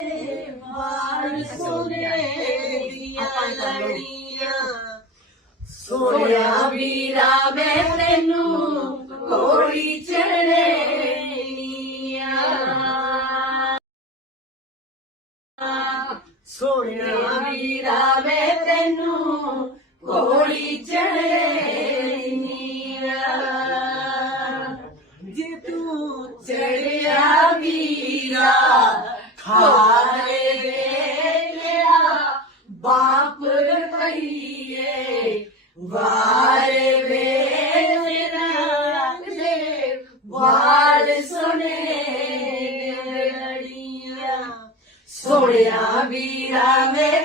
ਵਾਰ ਸੁਨੇ ਦੀਆਂ ਲੜੀਆਂ ਸੋਹਣਿਆ ਵੀਰਾ ਮੈਂ ਤੈਨੂੰ ਕੋੜੀ ਚੜਨੀਆਂ ਸੋਹਣਿਆ ਵੀਰਾ ਮੈਂ ਤੈਨੂੰ ਕੋੜੀ ਚੜਨੀਆਂ ਜੇ ਤੂੰ ਚੜਿਆ ਵੀਰਾ, ਖਾ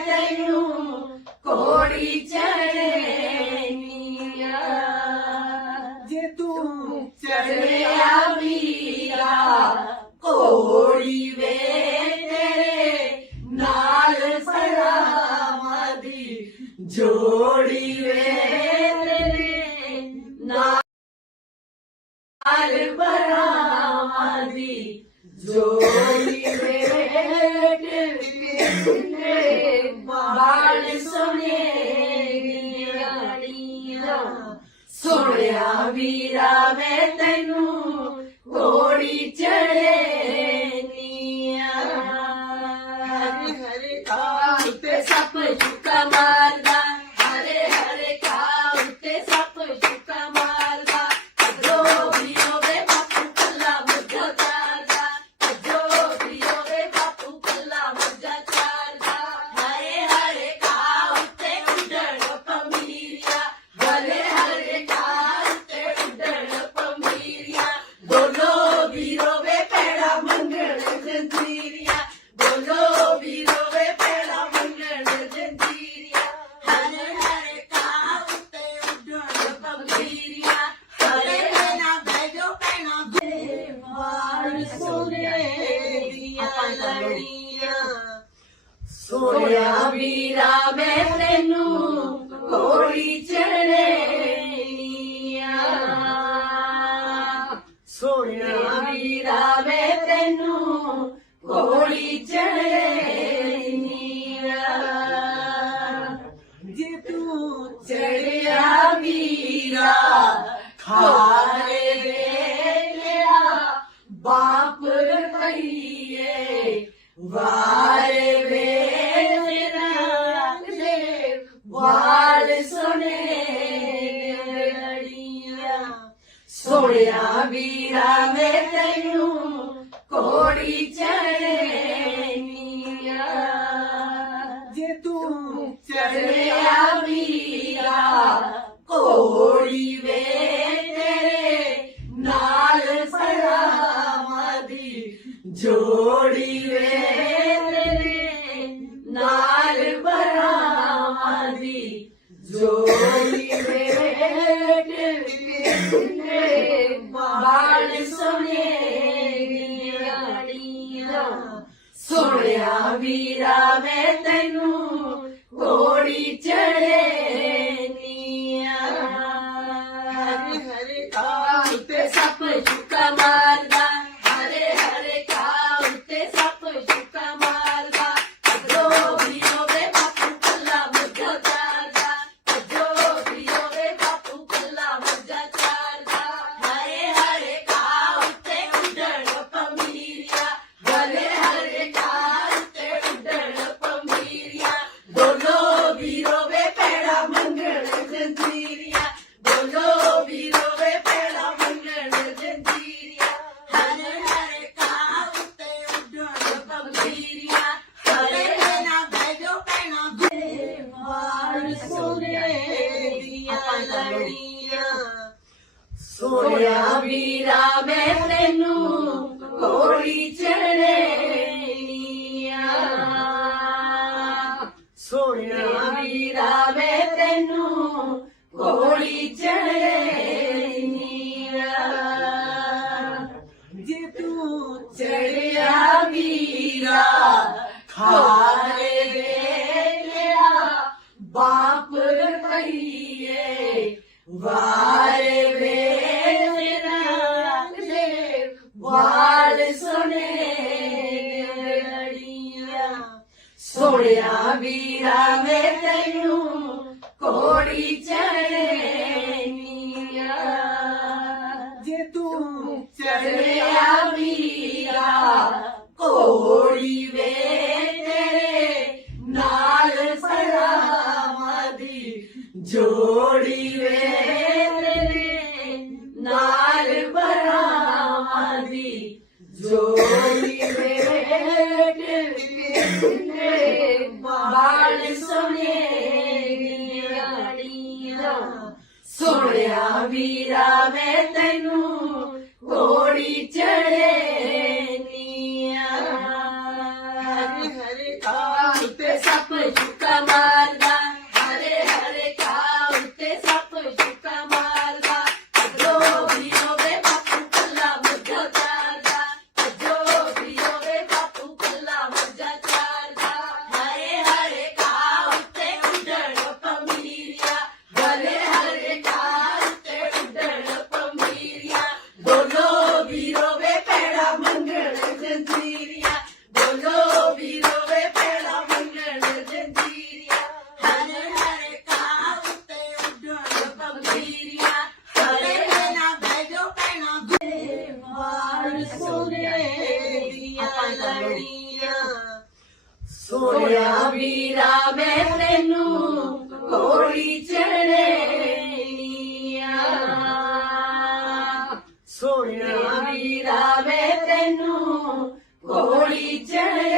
ચડ્યું કોડી ચડે મિયા જે તું ચડે આવ્યા કોડી વે તેરે નાલ સરામદી જોડી વે તેરે નાલ બરામદી જોડી ശ്രീരാമേ തന്നു Samarda. ਸੋਹਣਿਆ ਵੀਰਾ, ਮੈਂ ਤੈਨੂੰ ਹੋਲੀ ਚੜੇਨੀਆਂ ਸੋਹਣਿਆ ਵੀਰਾ, ਮੈਂ ਤੈਨੂੰ ਹੋਲੀ ਚੜੇਨੀਆਂ ਜੇ ਤੂੰ ਚੜਿਆ ਵੀਰਾ ਖਾਲੇ ਦੇ ਬਾਪ ਰਹੀਏ ਵਾਹ ਸੋਹਣਿਆ ਵੀਰਾ ਮੈਂ ਤੈਨੂੰ ਬਾਲ ਸੁਨੇਰੀਆਂ ਲੀਆਂ ਵੀਰਾ ਮੈਂ ਤੈਨੂੰ ਘੋੜੀ ਚੜੇ ਨੀਆਂ ਹਰੇ ਸੋਹਣਿਆ ਵੀਰਾ ਮੈਂ ਤੈਨੂੰ ਹੋਲੀ ਚੜੇਨੀਆ ਸੋਹਣਿਆ ਵੀਰਾ ਮੈਂ ਤੈਨੂੰ ਹੋਲੀ ਚੜੇ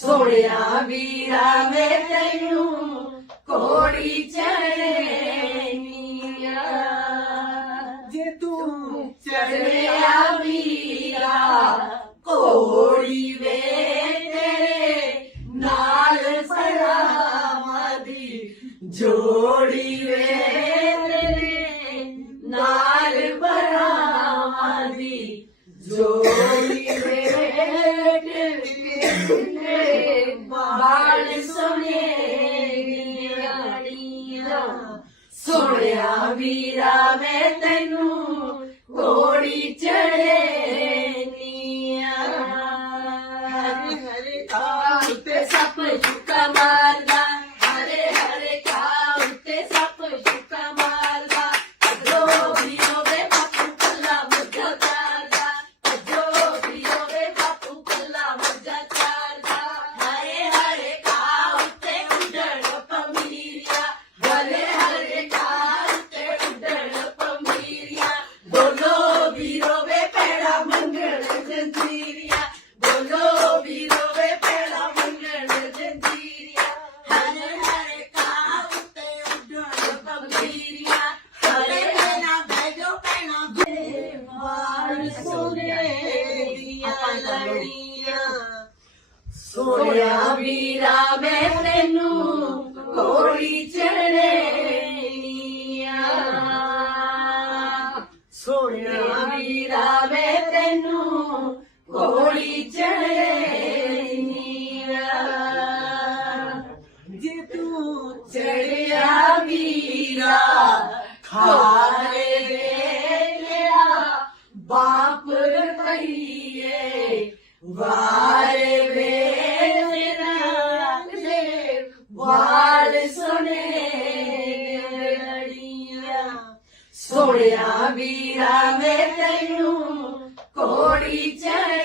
ਸੋਹਣਿਆ ਵੀਰਾ ਵੇ ਤੈਨੂੰ ਕੋੜੀ ਚੜੇ ਨੀਆ ਜੇ ਤੂੰ ਚੜਿਆ ਵੀਰਾ ਕੋੜੀ ਵੇ ਤੇਰੇ ਨਾਲ ਸਲਾਮ ਦੀ ਜੋੜੀ ਵੇ ਸੋਹਣਿਆ ਵੀਰਾ ਮੈਂ ਤੈਨੂੰ ਘੋੜੀ ਚੜੇ ਨੀਆਂ ਹਰੇ ਹਰੇ ਕਾਲ ਤੇ ਸੱਪ ਝੁਕਾ We preacher.